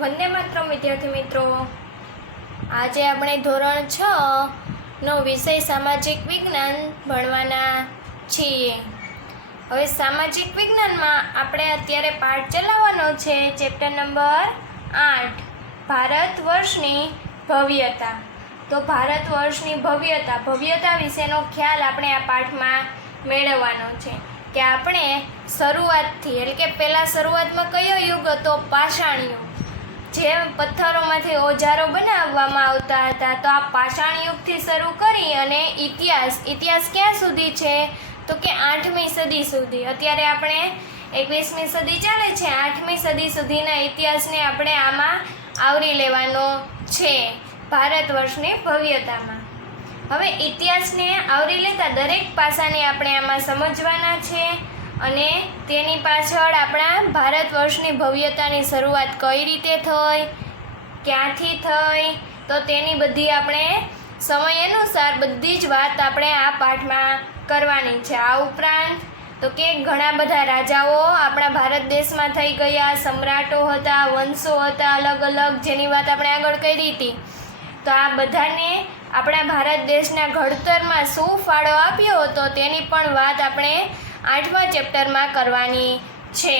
વંદે માતરમ વિદ્યાર્થી મિત્રો, આજે આપણે ધોરણ 6 નો વિષય સામાજિક વિજ્ઞાન ભણવાના છીએ। હવે સામાજિક વિજ્ઞાનમાં આપણે અત્યારે પાઠ ચલાવવાનો છે ચેપ્ટર નંબર 8 ભારત વર્ષની ભવ્યતા। તો ભારત વર્ષની ભવ્યતા વિશેનો ખ્યાલ આપણે આ પાઠમાં મેળવવાનો છે કે આપણે શરૂઆતથી એટલે કે પહેલાં શરૂઆતમાં કયો યુગ હતો? પાષાણ યુગ। જે પથ્થરોમાંથી ઓજારો બનાવવામાં આવતા હતા, તો આ પાષાણ યુગથી શરૂ કરી અને ઇતિહાસ ક્યાં સુધી છે? તો કે 8મી સદી સુધી। અત્યારે આપણે 21મી સદી ચાલે છે, 8મી સદી સુધીના ઇતિહાસને આપણે આમાં આવરી લેવાનો છે ભારત વર્ષની ભવ્યતામાં। હવે ઇતિહાસને આવરી લેતા દરેક પાસાને આપણે આમાં સમજવાના છે અને તેની પાછળ આપણા ભારત વર્ષની ભવ્યતાની શરૂઆત કઈ રીતે થઈ, ક્યાંથી થઈ, તો તેની બધી આપણે સમય અનુસાર બધી જ વાત આપણે આ પાઠમાં કરવાની છે। આ ઉપરાંત તો કે ઘણા બધા રાજાઓ આપણા ભારત દેશમાં થઈ ગયા, સમ્રાટો હતા, વંશો હતા અલગ અલગ, જેની વાત આપણે આગળ કરી હતી। તો આ બધાને આપણા ભારત દેશના ઘડતરમાં શું ફાળો આપ્યો હતો તેની પણ વાત આપણે 8મા ચેપ્ટરમાં કરવાની છે।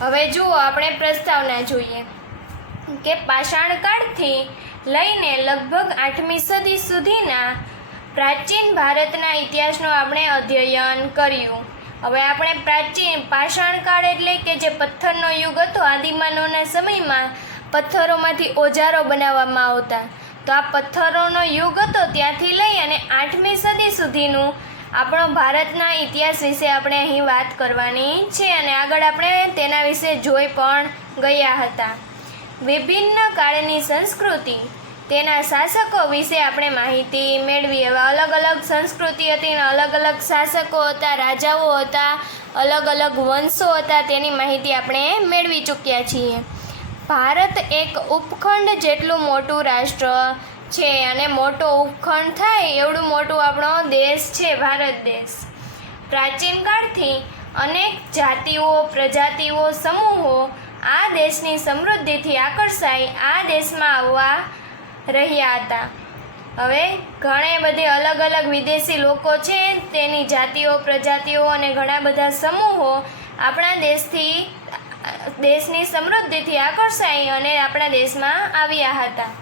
હવે જુઓ, આપણે પ્રસ્તાવના જોઈએ કે પાષાણ કાળથી લઈને લગભગ 8મી સદી સુધીના પ્રાચીન ભારતના ઇતિહાસનું આપણે અધ્યયન કર્યું। હવે આપણે પાષાણ કાળ એટલે કે જે પથ્થરનો યુગ હતો, આદિમાનવના સમયમાં પથ્થરોમાંથી ઓજારો બનાવવામાં આવતા, તો આ પથ્થરોનો યુગ હતો ત્યાંથી લઈ અને 8મી સદી સુધીનું આપણો ભારતના ઇતિહાસ વિશે આપણે અહીં વાત કરવાની છે અને આગળ આપણે તેના વિશે જોઈ પણ ગયા હતા। વિભિન્ન કાળની સંસ્કૃતિ, તેના શાસકો વિશે આપણે માહિતી મેળવી। હવે અલગ અલગ સંસ્કૃતિ હતી અને અલગ અલગ શાસકો હતા, રાજાઓ હતા, અલગ અલગ વંશો હતા, તેની માહિતી આપણે મેળવી ચૂક્યા છીએ। ભારત એક ઉપખંડ જેટલું મોટું રાષ્ટ્ર છે અને મોટો ઉપખંડ થાય એવડું મોટું આપણો દેશ છે ભારત દેશ। પ્રાચીન કાળથી અનેક જાતિઓ, પ્રજાતિઓ, સમૂહો આ દેશની સમૃદ્ધિથી આકર્ષાઈ આ દેશમાં આવવા રહ્યા હતા। હવે ઘણી બધી અલગ અલગ વિદેશી લોકો છે, તેની જાતિઓ, પ્રજાતિઓ અને ઘણા બધા સમૂહો આપણા દેશની સમૃદ્ધિથી આકર્ષાઈ અને આપણા દેશમાં આવ્યા હતા,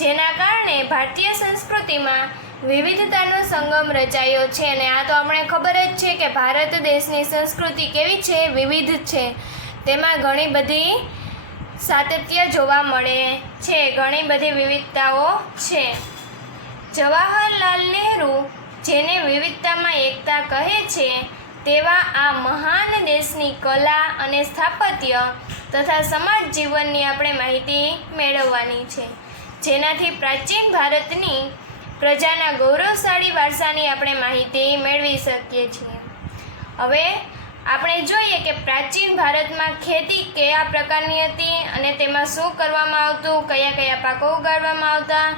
જેના કારણે ભારતીય સંસ્કૃતિમાં વિવિધતાનો સંગમ રચાયો છે। અને આ તો આપણે ખબર જ છે કે ભારત દેશની સંસ્કૃતિ કેવી છે? વિવિધ છે। તેમાં ઘણી બધી સાતત્ય જોવા મળે છે, ઘણી બધી વિવિધતાઓ છે। જવાહરલાલ નહેરુ, જેને વિવિધતામાં એકતા કહે છે, તેવા આ મહાન દેશની કલા અને સ્થાપત્ય તથા સમાજ જીવનની આપણે માહિતી મેળવવાની છે, જેનાથી પ્રાચીન ભારતની પ્રજાના ગૌરવશાળી વારસાની આપણે માહિતી મેળવી શકીએ છીએ। હવે આપણે જોઈએ કે પ્રાચીન ભારતમાં ખેતી કયા પ્રકારની હતી અને તેમાં શું કરવામાં આવતું, કયા કયા પાકો ઉગાડવામાં આવતા,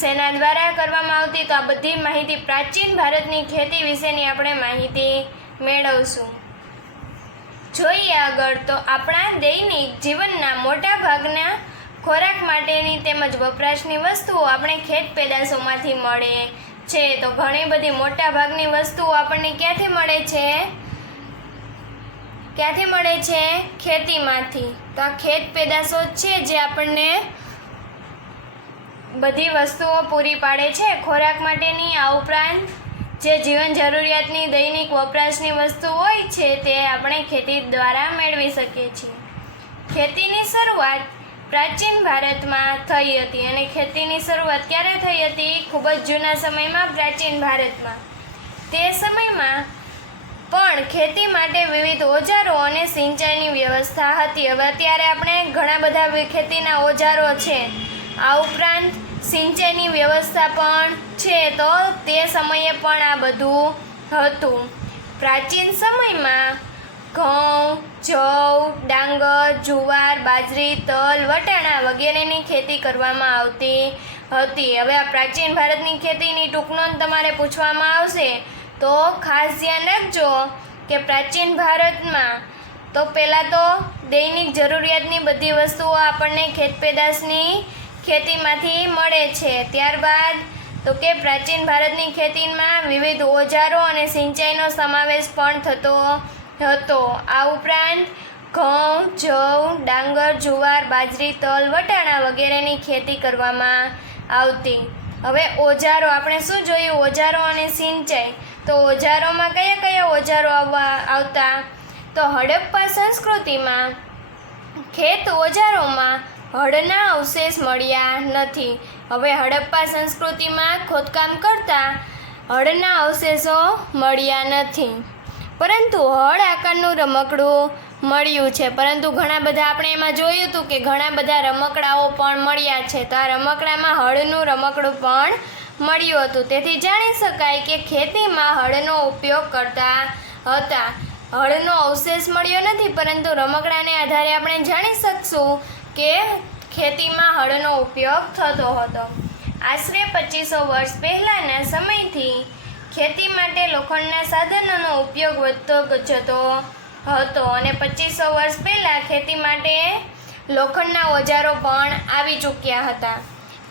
શેના દ્વારા કરવામાં આવતી, તો આ બધી માહિતી પ્રાચીન ભારતની ખેતી વિશેની આપણે માહિતી મેળવશું। જોઈએ આગળ, તો આપણા દૈનિક જીવનના મોટા ભાગના ખોરાક માટેની તેમજ વપરાશની વસ્તુઓ આપણે ખેત પેદાશોમાંથી મળે છે। તો ઘણી બધી મોટા ભાગની વસ્તુઓ આપણને ક્યાંથી મળે છે? ખેતીમાંથી। તો આ ખેત પેદાશો છે જે આપણને બધી વસ્તુઓ પૂરી પાડે છે ખોરાક માટેની। આ ઉપરાંત જે જીવન જરૂરિયાતની દૈનિક વપરાશની વસ્તુ હોય છે તે આપણે ખેતી દ્વારા મેળવી શકીએ છીએ। ખેતીની શરૂઆત પ્રાચીન ભારતમાં થઈ હતી અને ખેતીની શરૂઆત ક્યારે થઈ હતી? ખૂબ જ જૂના સમયમાં પ્રાચીન ભારતમાં। તે સમયમાં પણ ખેતી માટે વિવિધ ઓજારો અને સિંચાઈની વ્યવસ્થા હતી। હવે અત્યારે આપણે ઘણા બધા ખેતીના ઓજારો છે, આ ઉપરાંત સિંચાઈની વ્યવસ્થા પણ છે, તો તે સમયે પણ આ બધું હતું। પ્રાચીન સમયમાં ઘઉં, જવ, ડાંગર, જુવાર, બાજરી, તલ, વટાણા વગેરેની ખેતી કરવામાં આવતી હતી। હવે આ પ્રાચીન ભારતની ખેતીની ટૂંક નોંધ તમારે પૂછવામાં આવશે, તો ખાસ ધ્યાન રાખજો કે પ્રાચીન ભારતમાં તો પહેલાં તો દૈનિક જરૂરિયાતની બધી વસ્તુઓ આપણને ખેતપેદાશની ખેતીમાંથી મળે છે. ત્યારબાદ તો કે પ્રાચીન ભારતની ખેતીમાં વિવિધ ઓજારો અને સિંચાઈનો સમાવેશ પણ થતો હતો. આ ઉપરાંત ઘઉં, જવ, ડાંગર, જુવાર, બાજરી, તલ, વટાણા વગેરેની ખેતી કરવામાં આવતી. હવે ઓજારો, આપણે શું જોયું? ઓજારો અને સિંચાઈ. તો ઓજારોમાં કયા કયા ઓજારો આવતા? તો હડપ્પા સંસ્કૃતિમાં ખેત ઓજારોમાં હળના અવશેષ મળ્યા નથી. હવે હડપ્પા સંસ્કૃતિમાં ખોદકામ કરતા હળના અવશેષો મળ્યા નથી, પરંતુ હળ આકારનું રમકડું મળ્યું છે. પરંતુ ઘણા બધા આપણે એમાં જોયું હતું કે ઘણા બધા રમકડાઓ પણ મળ્યા છે. તો આ રમકડામાં હળનું રમકડું પણ મળ્યું હતું. તેથી જાણી શકાય કે ખેતીમાં હળનો ઉપયોગ કરતા હતા. હળનો અવશેષ મળ્યો નથી, પરંતુ રમકડાને આધારે આપણે જાણી શકશું કે ખેતીમાં હળનો ઉપયોગ થતો હતો. આશરે 2500 વર્ષ પહેલાંના સમયથી ખેતી માટે લોખંડના સાધનોનો ઉપયોગ વધતો જતો હતો અને 2500 વર્ષ પહેલાં ખેતી માટે લોખંડના ઓજારો પણ આવી ચૂક્યા હતા.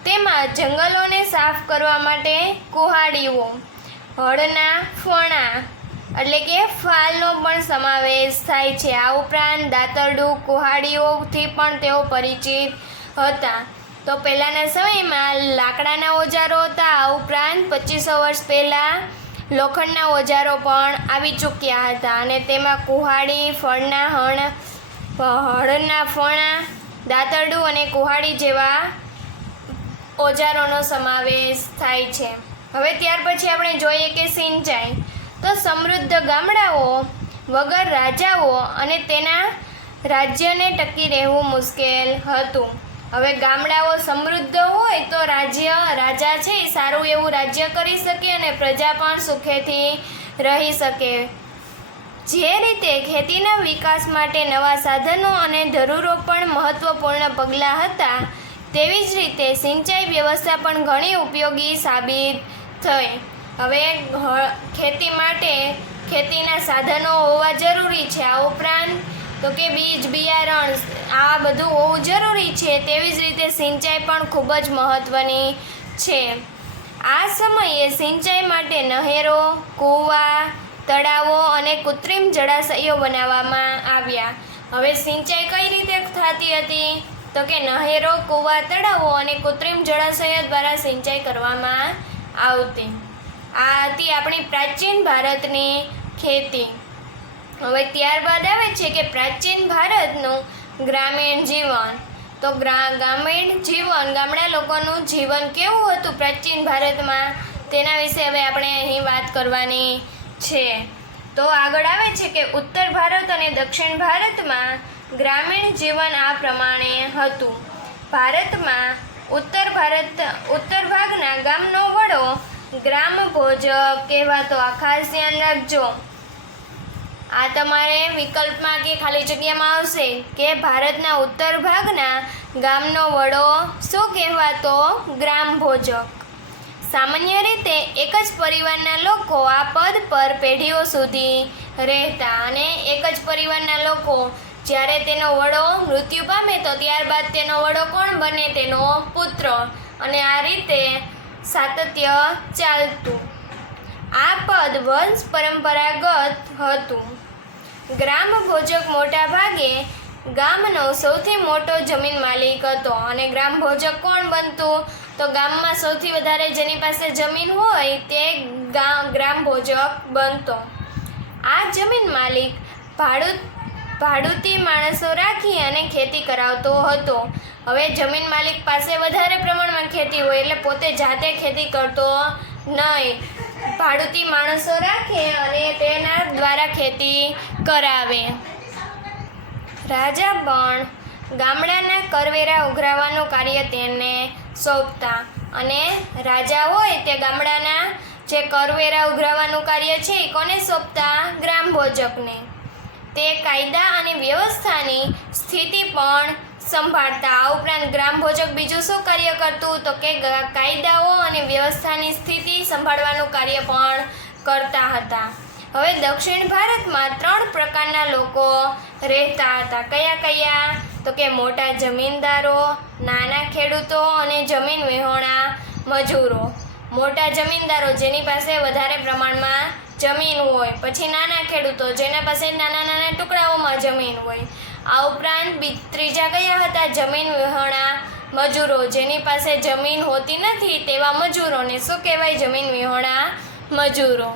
તેમાં જંગલોને સાફ કરવા માટે કુહાડીઓ, હળના ફણા એટલે કે ફાલનો પણ સમાવેશ થાય છે. આ ઉપરાંત દાતરડું, કુહાડીઓથી પણ તેઓ પરિચિત હતા. તો પહેલાંના સમયમાં લાકડાના ઓજારો હતા. આ ઉપરાંત 2500 વર્ષ પહેલાં લોખંડના ઓજારો પણ આવી ચૂક્યા હતા અને તેમાં કુહાડી, હળના ફણા, દાતરડું અને કુહાડી જેવા ઓજારોનો સમાવેશ થાય છે. હવે ત્યાર પછી આપણે જોઈએ કે સિંચાઈ. તો સમૃદ્ધ ગામડાઓ વગર રાજાઓ અને તેના રાજ્યને ટકી રહેવું મુશ્કેલ હતું. હવે ગામડાઓ સમૃદ્ધ હોય તો રાજા છે એ સારું એવું રાજ્ય કરી શકે અને પ્રજા પણ સુખેથી રહી શકે. જે રીતે ખેતીના વિકાસ માટે નવા સાધનો અને જરૂરો પણ મહત્વપૂર્ણ પગલાં હતા, તેવી જ રીતે સિંચાઈ વ્યવસ્થા પણ ઘણી ઉપયોગી સાબિત થઈ. હવે ખેતી માટે ખેતીના સાધનો હોવા જરૂરી છે. આ ઉપરાંત તો કે બીજ, બિયારણ આ બધું હોવું જરૂરી છે. તેવી જ રીતે સિંચાઈ પણ ખૂબ જ મહત્ત્વની છે. આ સમયે સિંચાઈ માટે નહેરો, કૂવા, તળાવો અને કૃત્રિમ જળાશયો બનાવવામાં આવ્યા. હવે સિંચાઈ કઈ રીતે થતી હતી? તો કે નહેરો, કૂવા, તળાવો અને કૃત્રિમ જળાશયો દ્વારા સિંચાઈ કરવામાં આવતી. આ હતી આપણી પ્રાચીન ભારતની ખેતી. હવે ત્યારબાદ આવે છે કે પ્રાચીન ભારતનું ગ્રામીણ જીવન. તો ગ્રામીણ જીવન, ગામડા લોકોનું જીવન કેવું હતું પ્રાચીન ભારતમાં, તેના વિશે હવે આપણે અહીં વાત કરવાની છે. તો આગળ આવે છે કે ઉત્તર ભારત અને દક્ષિણ ભારતમાં ગ્રામીણ જીવન આ પ્રમાણે હતું. ભારતમાં ઉત્તર ભાગના ગામનો વડો ગ્રામ ભોજક કહેવાતો. આ ખાસ ધ્યાન રાખજો. આ તમારે વિકલ્પમાં કે ખાલી જગ્યામાં આવશે કે ભારતના ઉત્તર ભાગના ગામનો વડો શું કહેવાતો? ગ્રામ ભોજક. સામાન્ય રીતે એક જ પરિવારના લોકો આ પદ પર પેઢીઓ સુધી રહેતા અને એક જ પરિવારના લોકો જ્યારે તેનો વડો મૃત્યુ પામે તો ત્યારબાદ તેનો વડો કોણ બને? તેનો પુત્ર. અને આ રીતે સાતત્ય ચાલતું. આ પદ વંશ પરંપરાગત હતું. ગ્રામ ભોજક મોટા ભાગે ગામનો સૌથી મોટો જમીન માલિક હતો. અને ગ્રામ ભોજક કોણ બનતું? તો ગામમાં સૌથી વધારે જેની પાસે જમીન હોય તે ગ્રામ ભોજક બનતો. આ જમીન માલિક ભાડુતી માણસો રાખી અને ખેતી કરાવતો હતો. હવે જમીન માલિક પાસે વધારે પ્રમાણમાં ખેતી હોય એટલે પોતે જાતે ખેતી કરતો નહીં, ભાડુતી માણસો રાખે અને તેના દ્વારા ખેતી કરાવે. રાજા પણ ગામડાના કરવેરા ઉઘરાવવાનું કાર્ય તેને સોંપતા અને રાજા હોય તે ગામડાના જે કરવેરા ઉઘરાવવાનું કાર્ય છે એ કોને સોંપતા? ગ્રામ ભોજકને. તે કાયદા અને વ્યવસ્થાની સ્થિતિ પણ સંભાળતા. આ ઉપરાંત ગ્રામ ભોજક બીજું શું કાર્ય કરતું? તો કે કાયદાઓ અને વ્યવસ્થાની સ્થિતિ સંભાળવાનું કાર્ય પણ કરતા હતા. હવે દક્ષિણ ભારતમાં 3 પ્રકારના લોકો રહેતા હતા. કયા કયા? તો કે મોટા જમીનદારો, નાના ખેડૂતો અને જમીન વિહોણા મજૂરો. મોટા જમીનદારો જેની પાસે વધારે પ્રમાણમાં જમીન હોય, પછી નાના ખેડૂતો જેના પાસે નાના નાના ટુકડાઓમાં જમીન હોય. આ ઉપરાંત ત્રીજા કયા હતા? જમીન વિહોણા મજૂરો, જેની પાસે જમીન હોતી નથી તેવા મજૂરોને શું કહેવાય? જમીન વિહોણા મજૂરો.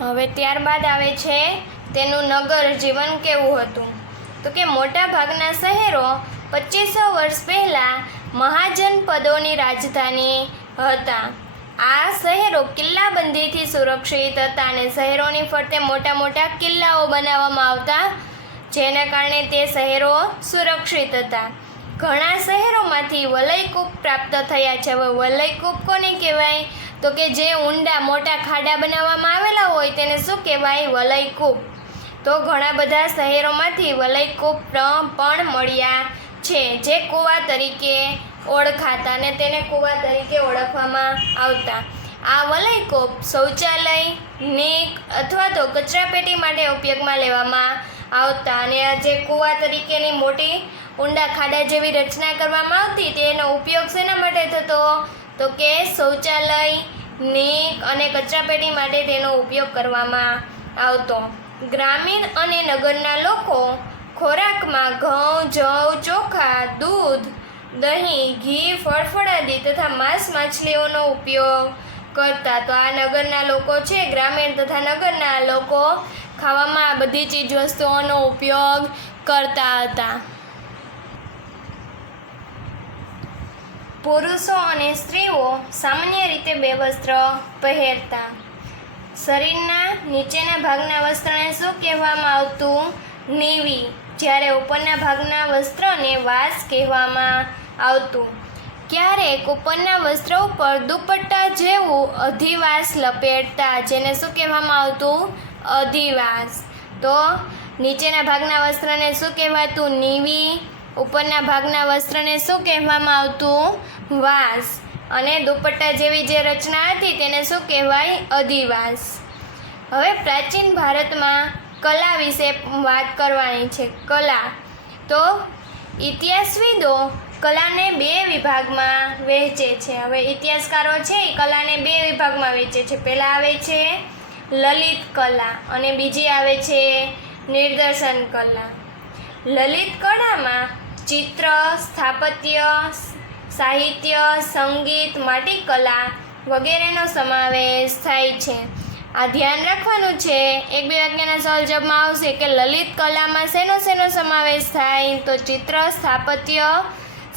હવે ત્યારબાદ આવે છે તેનું નગર જીવન કેવું હતું. તો કે મોટા ભાગના શહેરો 2500 વર્ષ પહેલાં મહાજનપદોની રાજધાની હતા. આ શહેરો કિલ્લાબંધીથી સુરક્ષિત હતા અને શહેરોની ફરતે મોટા મોટા કિલ્લાઓ બનાવવામાં આવતા, જેના કારણે તે શહેરો સુરક્ષિત હતા. ઘણા શહેરોમાંથી વલયકૂપ પ્રાપ્ત થયા છે. હવે વલયકૂપ કોને કહેવાય? તો કે જે ઊંડા મોટા ખાડા બનાવવામાં આવેલા હોય તેને શું કહેવાય? વલયકૂપ. તો ઘણા બધા શહેરોમાંથી વલયકૂપ પણ મળ્યા છે, જે કૂવા તરીકે ઓળખાતા અને તેને કૂવા તરીકે ઓળખવામાં આવતા. આ વલયકૂપ શૌચાલય, નીક અથવા તો કચરાપેટી માટે ઉપયોગમાં લેવામાં આવતા. અને આ જે કૂવા તરીકેની મોટી ઊંડા ખાડા જેવી રચના કરવામાં આવતી, તેનો ઉપયોગ શેના માટે થતો? તો કે શૌચાલય, નીક અને કચરાપેટી માટે તેનો ઉપયોગ કરવામાં આવતો. ગ્રામીણ અને નગરના લોકો ખોરાકમાં ઘઉં, જવ, ચોખા, દૂધ, દહીં, ઘી, ફળફળાદી તથા માંસ માછલીઓનો ઉપયોગ કરતા. તો આ નગરના લોકો છે, ગ્રામીણ તથા નગરના લોકો ખાવામાં આ બધી ચીજ વસ્તુઓનો ઉપયોગ કરતા હતા. પુરુષો અને સ્ત્રીઓ સામાન્ય રીતે 2 વસ્ત્ર પહેરતા. શરીરના નીચેના ભાગના વસ્ત્રને શું કહેવામાં આવતું? નીવી. જ્યારે ઉપરના ભાગના વસ્ત્રને વાસ કહેવામાં આવતું. ક્યારેક ઉપરના વસ્ત્ર ઉપર દુપટ્ટા જેવું અધિવાસ લપેટતા, જેને શું કહેવામાં આવતું? અધિવાસ. તો નીચેના ભાગના વસ્ત્રને શું કહેવાતું? નીવી. ઉપરના ભાગના વસ્ત્રને શું કહેવામાં આવતું? વાસ. અને દુપટ્ટા જેવી જે રચના હતી તેને શું કહેવાય? અધિવાસ. હવે પ્રાચીન ભારતમાં કલા વિશે વાત કરવાની છે. કલા. તો ઇતિહાસવિદો કલાને 2 વિભાગમાં વહેંચે છે. હવે ઇતિહાસકારો છે એ કલાને 2 વિભાગમાં વહેંચે છે. પહેલાં આવે છે લલિત કલા અને બીજી આવે છે નિદર્શન કલા. લલિત કળામાં ચિત્ર, સ્થાપત્ય, સાહિત્ય, સંગીત, માટીકલા વગેરેનો સમાવેશ થાય છે. આ ધ્યાન રાખવાનું છે. 1-2 વાક્યના સવાલ જવાબમાં આવશે કે લલિત કલામાં શેનો સમાવેશ થાય? તો ચિત્ર, સ્થાપત્ય,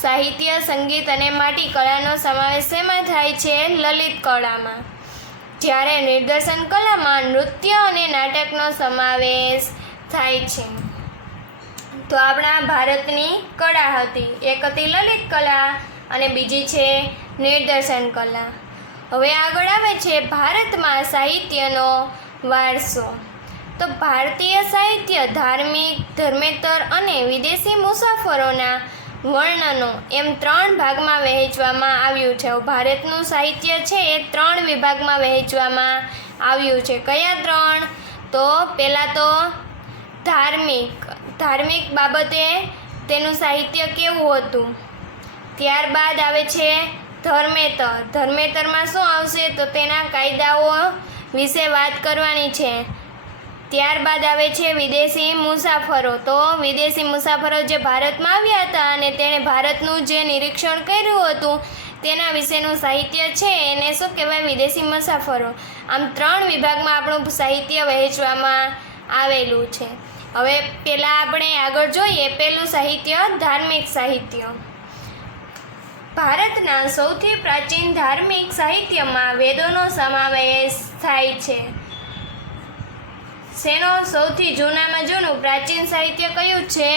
સાહિત્ય, સંગીત અને માટીકળાનો સમાવેશ શેમાં થાય છે? લલિત કળામાં. જ્યારે નિદર્શન કલામાં નૃત્ય અને નાટકનો સમાવેશ થાય છે. તો આપણા ભારતની કળા હતી, એક હતી લલિત કલા અને બીજી છે નિદર્શન કલા. હવે આગળ આવે છે ભારતમાં સાહિત્યનો વારસો. તો ભારતીય સાહિત્ય ધાર્મિક, ધર્મેતર અને વિદેશી મુસાફરોના વર્ણનો એમ 3 ભાગમાં વહેંચવામાં આવ્યું છે. ભારતનું સાહિત્ય છે એ 3 વિભાગમાં વહેંચવામાં આવ્યું છે. કયા 3? તો પહેલાં તો ધાર્મિક બાબતે તેનું સાહિત્ય કેવું હતું. ત્યારબાદ આવે છે ધર્મેતરમાં શું આવશે? તો તેના કાયદાઓ વિશે વાત કરવાની છે. ત્યારબાદ આવે છે વિદેશી મુસાફરો. તો વિદેશી મુસાફરો જે ભારતમાં આવ્યા હતા અને તેણે ભારતનું જે નિરીક્ષણ કર્યું હતું તેના વિશેનું સાહિત્ય છે એને શું કહેવાય? વિદેશી મુસાફરો. આમ 3 વિભાગમાં આપણું સાહિત્ય વહેંચવામાં આવેલું છે. હવે પહેલાં આપણે આગળ જોઈએ. પહેલું સાહિત્ય ધાર્મિક સાહિત્ય. ભારતના સૌથી પ્રાચીન ધાર્મિક સાહિત્યમાં વેદોનો સમાવેશ થાય છે. શેનો સૌથી જૂનામાં જૂનું પ્રાચીન સાહિત્ય કયું છે?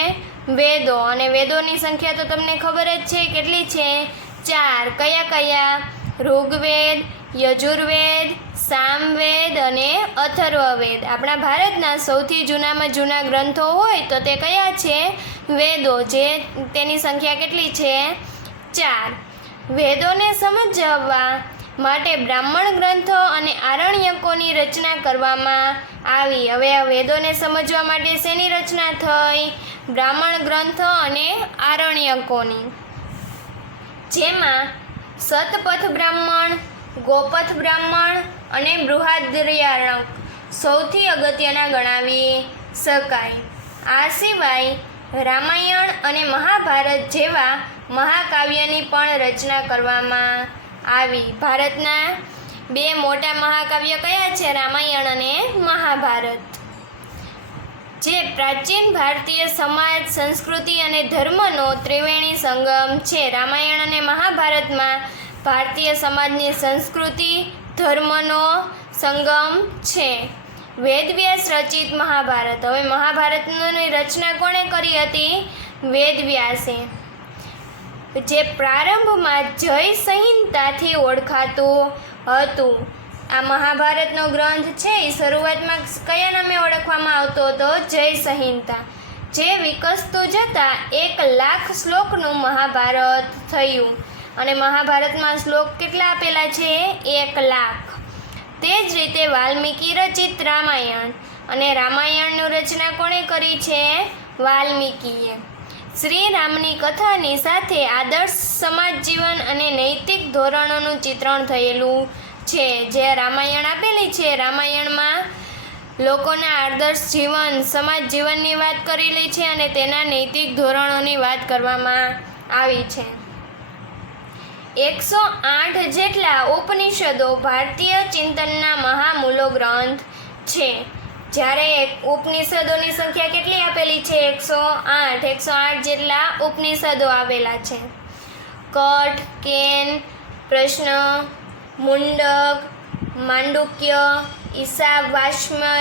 વેદો. અને વેદોની સંખ્યા તો તમને ખબર જ છે, કેટલી છે? 4. કયા કયા? ઋગ્વેદ, યજુર્વેદ, સામવેદ અને અથર્વવેદ. આપણા ભારતના સૌથી જૂનામાં જૂના ગ્રંથો હોય તો તે કયા છે? વેદો. જે તેની સંખ્યા કેટલી છે? 4. વેદોને સમજવા માટે બ્રાહ્મણ ગ્રંથો અને આરણ્યકોની રચના કરવામાં આવી. હવે આ વેદોને સમજવા માટે શેની રચના થઈ? બ્રાહ્મણ ગ્રંથો અને આરણ્યકોની, જેમાં શતપથ બ્રાહ્મણ, ગોપથ બ્રાહ્મણ અને બૃહદારણ્યક સૌથી અગત્યના ગણાવી શકાય. આ સિવાય રામાયણ અને મહાભારત જેવા મહાકાવ્યની પણ રચના કરવામાં આવી. ભારતના 2 મોટા મહાકાવ્ય કયા છે? રામાયણ અને મહાભારત, જે પ્રાચીન ભારતીય સમાજ, સંસ્કૃતિ અને ધર્મનો ત્રિવેણી સંગમ છે. રામાયણ અને મહાભારતમાં ભારતીય સમાજની સંસ્કૃતિ, ધર્મનો સંગમ છે. વેદવ્યાસ રચિત મહાભારત. હવે મહાભારતની રચના કોણે કરી હતી? વેદવ્યાસે, જે પ્રારંભમાં જય સંહિતાથી ઓળખાતું હતું. આ મહાભારતનો ગ્રંથ છે એ શરૂઆતમાં કયા નામે ઓળખવામાં આવતો હતો? જય સંહિતા. જે વિકસતું જતાં 1,00,000 શ્લોકનું મહાભારત થયું. અને મહાભારતમાં શ્લોક કેટલા આપેલા છે? 1,00,000. તે જ રીતે વાલ્મીકી રચિત રામાયણ, અને રામાયણની રચના કોણે કરી છે? વાલ્મીકીએ. શ્રી રામની કથાની સાથે આદર્શ સમાજ જીવન અને નૈતિક ધોરણોનું ચિત્રણ થયેલું છે. જે રામાયણ આપેલી છે, રામાયણમાં લોકોના આદર્શ જીવન, સમાજ જીવનની વાત કરેલી છે અને તેના નૈતિક ધોરણોની વાત કરવામાં આવી છે. 108 જેટલા ઉપનિષદો ભારતીય ચિંતનના મહામૂલો ગ્રંથ છે. જ્યારે ઉપનિષદોની સંખ્યા કેટલી આપેલી છે? 108. 108 જેટલા ઉપનિષદો આવેલા છે. કઠ, કેન, પ્રશ્ન, મુંડક, માંડુક્ય, ઈશાવાસ્મય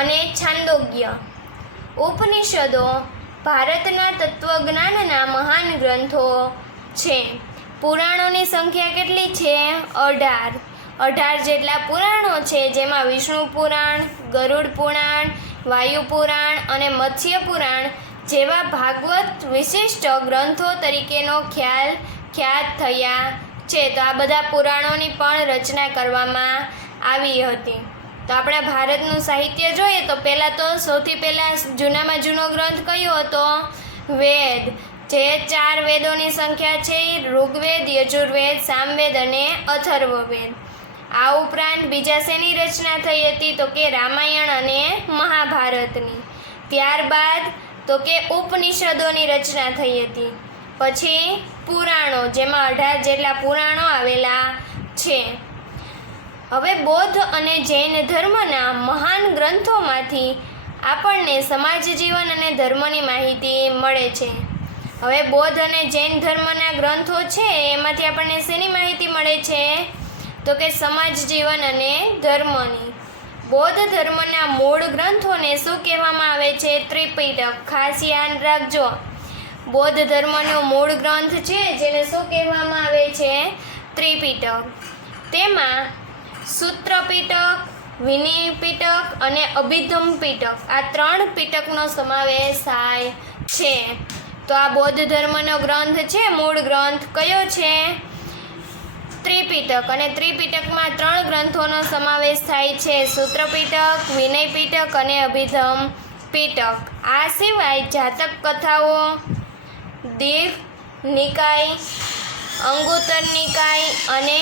અને છાંદોગ્ય. ઉપનિષદો ભારતના તત્વજ્ઞાનના મહાન ગ્રંથો છે. પુરાણોની સંખ્યા કેટલી છે? 18. 18 જેટલા પુરાણો છે, જેમાં વિષ્ણુ પુરાણ, ગરુડ પુરાણ, વાયુ પુરાણ અને મત્સ્ય પુરાણ જેવા ભાગવત વિશિષ્ટ ગ્રંથો તરીકેનો ખ્યાત થયા છે. તો આ બધા પુરાણોની પણ રચના કરવામાં આવી હતી. તો આપણા ભારતનું સાહિત્ય જોઈએ તો સૌથી પહેલાં જૂનામાં જૂનો ગ્રંથ કયો હતો? વેદ. જે 4 વેદોની સંખ્યા છે, ઋગ્વેદ, યજુર્વેદ, સામવેદ અને અથર્વવેદ. આ ઉપરાંત બીજા શેની રચના થઈ હતી? તો કે રામાયણ અને મહાભારતની. ત્યારબાદ તો કે ઉપનિષદોની રચના થઈ હતી. પછી પુરાણો, જેમાં 18 જેટલા પુરાણો આવેલા છે. હવે બૌદ્ધ અને જૈન ધર્મના મહાન ગ્રંથોમાંથી આપણને સમાજ જીવન અને ધર્મની માહિતી મળે છે. હવે બૌદ્ધ અને જૈન ધર્મના ગ્રંથો છે, એમાંથી આપણને શેની માહિતી મળે છે? તો કે સમાજ જીવન અને ધર્મની. બૌદ્ધ ધર્મના મૂળ ગ્રંથોને શું કહેવામાં આવે છે? ત્રિપિટક. ખાસ યાદ રાખજો, બૌદ્ધ ધર્મનો મૂળ ગ્રંથ છે જેને શું કહેવામાં આવે છે? ત્રિપિટક. તેમાં સૂત્ર પિટક, વિનય પિટક અને અભિધમ પિટક, આ 3 પિટકનો સમાવેશ થાય છે. તો આ બૌદ્ધ ધર્મનો ગ્રંથ છે, મૂળ ગ્રંથ કયો છે? ત્રિપિટક. અને ત્રિપિટકમાં 3 ગ્રંથોનો સમાવેશ થાય છે: સૂત્ર પિટક, વિનય પિટક અને અભિધમ પિટક. આ સિવાય જાતક કથાઓ, દીર્ઘ નિકાય, અંગુત્તર નિકાય અને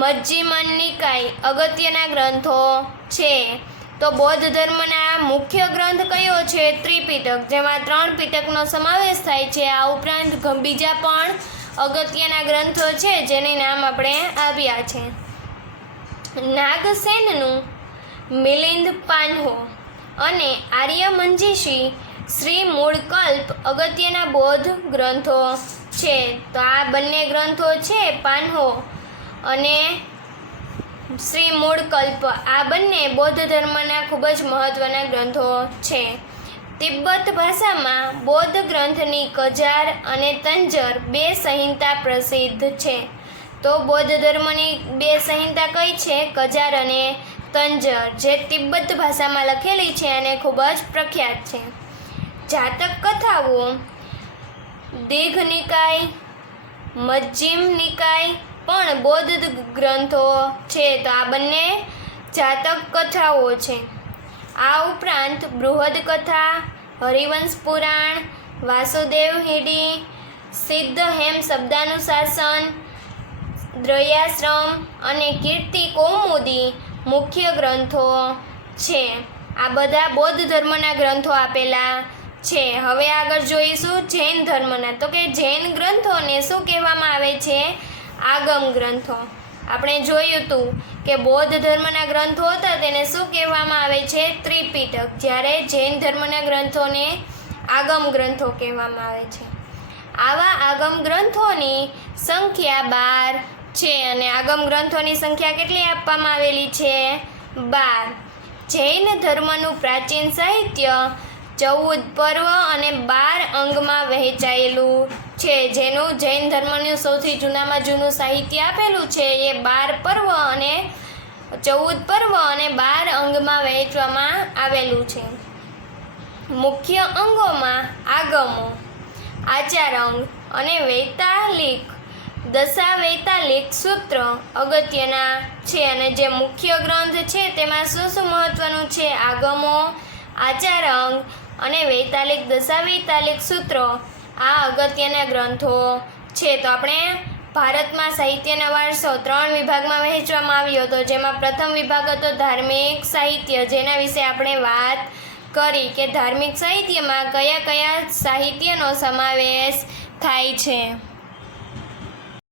મજ્જિમન નિકાય અગત્યના ગ્રંથો છે. તો બૌદ્ધ ધર્મના મુખ્ય ગ્રંથ કયો છે? ત્રિપિટક, જેમાં 3 પિટકનો સમાવેશ થાય છે. આ ઉપરાંત બીજા પણ અગત્યના ગ્રંથો છે જેની નામ આપણે આપ્યા છે. નાગસેનનું મિલિંદ પાન્હો અને આર્યમંજીષી શ્રી મૂળકલ્પ અગત્યના બૌદ્ધ ગ્રંથો છે. તો આ બંને ગ્રંથો છે, પાન્હો અને શ્રી મૂળકલ્પ, આ બંને બૌદ્ધ ધર્મના ખૂબ જ મહત્ત્વના ગ્રંથો છે. તિબ્બત ભાષામાં બૌદ્ધ ગ્રંથની કજાર અને તંજર 2 સંહિતા પ્રસિદ્ધ છે. તો બૌદ્ધ ધર્મની 2 સંહિતા કઈ છે? કજાર અને તંજર, જે તિબ્બત ભાષામાં લખેલી છે અને ખૂબ જ પ્રખ્યાત છે. જાતક કથાઓ દીર્ઘ નિકાય, મજ્જિમ નિકાય પણ બૌદ્ધ ગ્રંથો છે તો આ બંને જાતક કથાઓ છે. આ ઉપરાંત બૃહદ કથા, હરિવંશ પુરાણ, વાસુદેવ હિડી, સિદ્ધ હેમ શબ્દાનુશાસન, દ્રયાશ્રમ અને કીર્તિ કૌમુદી મુખ્ય ગ્રંથો છે. આ બધા બૌદ્ધ ધર્મના ગ્રંથો આપેલા છે. હવે આગળ જોઈશું જૈન ધર્મના. તો કે જૈન ગ્રંથોને શું કહેવામાં આવે છે? આગમ ગ્રંથો. આપણે જોયું હતું કે બૌદ્ધ ધર્મના ગ્રંથો હતા તેને શું કહેવામાં આવે છે? ત્રિપિટક. જ્યારે જૈન ધર્મના ગ્રંથોને આગમ ગ્રંથો કહેવામાં આવે છે. આવા આગમ ગ્રંથોની સંખ્યા 12 છે અને આગમ ગ્રંથોની સંખ્યા કેટલી આપવામાં આવેલી છે? 12. જૈન ધર્મનું પ્રાચીન સાહિત્ય 14 પર્વ અને 12 અંગમાં વહેંચાયેલું છે. જેનું જૈન ધર્મનું સૌથી જૂનામાં જૂનું સાહિત્ય આપેલું છે એ 12 પર્વ અને 14 પર્વ અને 12 અંગમાં વહેંચવામાં આવેલું છે. મુખ્ય અંગોમાં આગમો, આચાર અંગ અને વૈતાલિક, દશાવૈતાલિક સૂત્ર અગત્યના છે. અને જે મુખ્ય ગ્રંથ છે તેમાં શું શું મહત્વનું છે? આગમો, આચાર અંગ અને વૈતાલિક દશાવૈતાલિક સૂત્રો આ અગત્યના ગ્રંથો છે. તો આપણે ભારતમાં સાહિત્યના વારસો 3 વિભાગમાં વહેંચવામાં આવ્યો હતો, જેમાં પ્રથમ વિભાગ હતો ધાર્મિક સાહિત્ય, જેના વિશે આપણે વાત કરી કે ધાર્મિક સાહિત્યમાં કયા કયા સાહિત્યનો સમાવેશ થાય છે.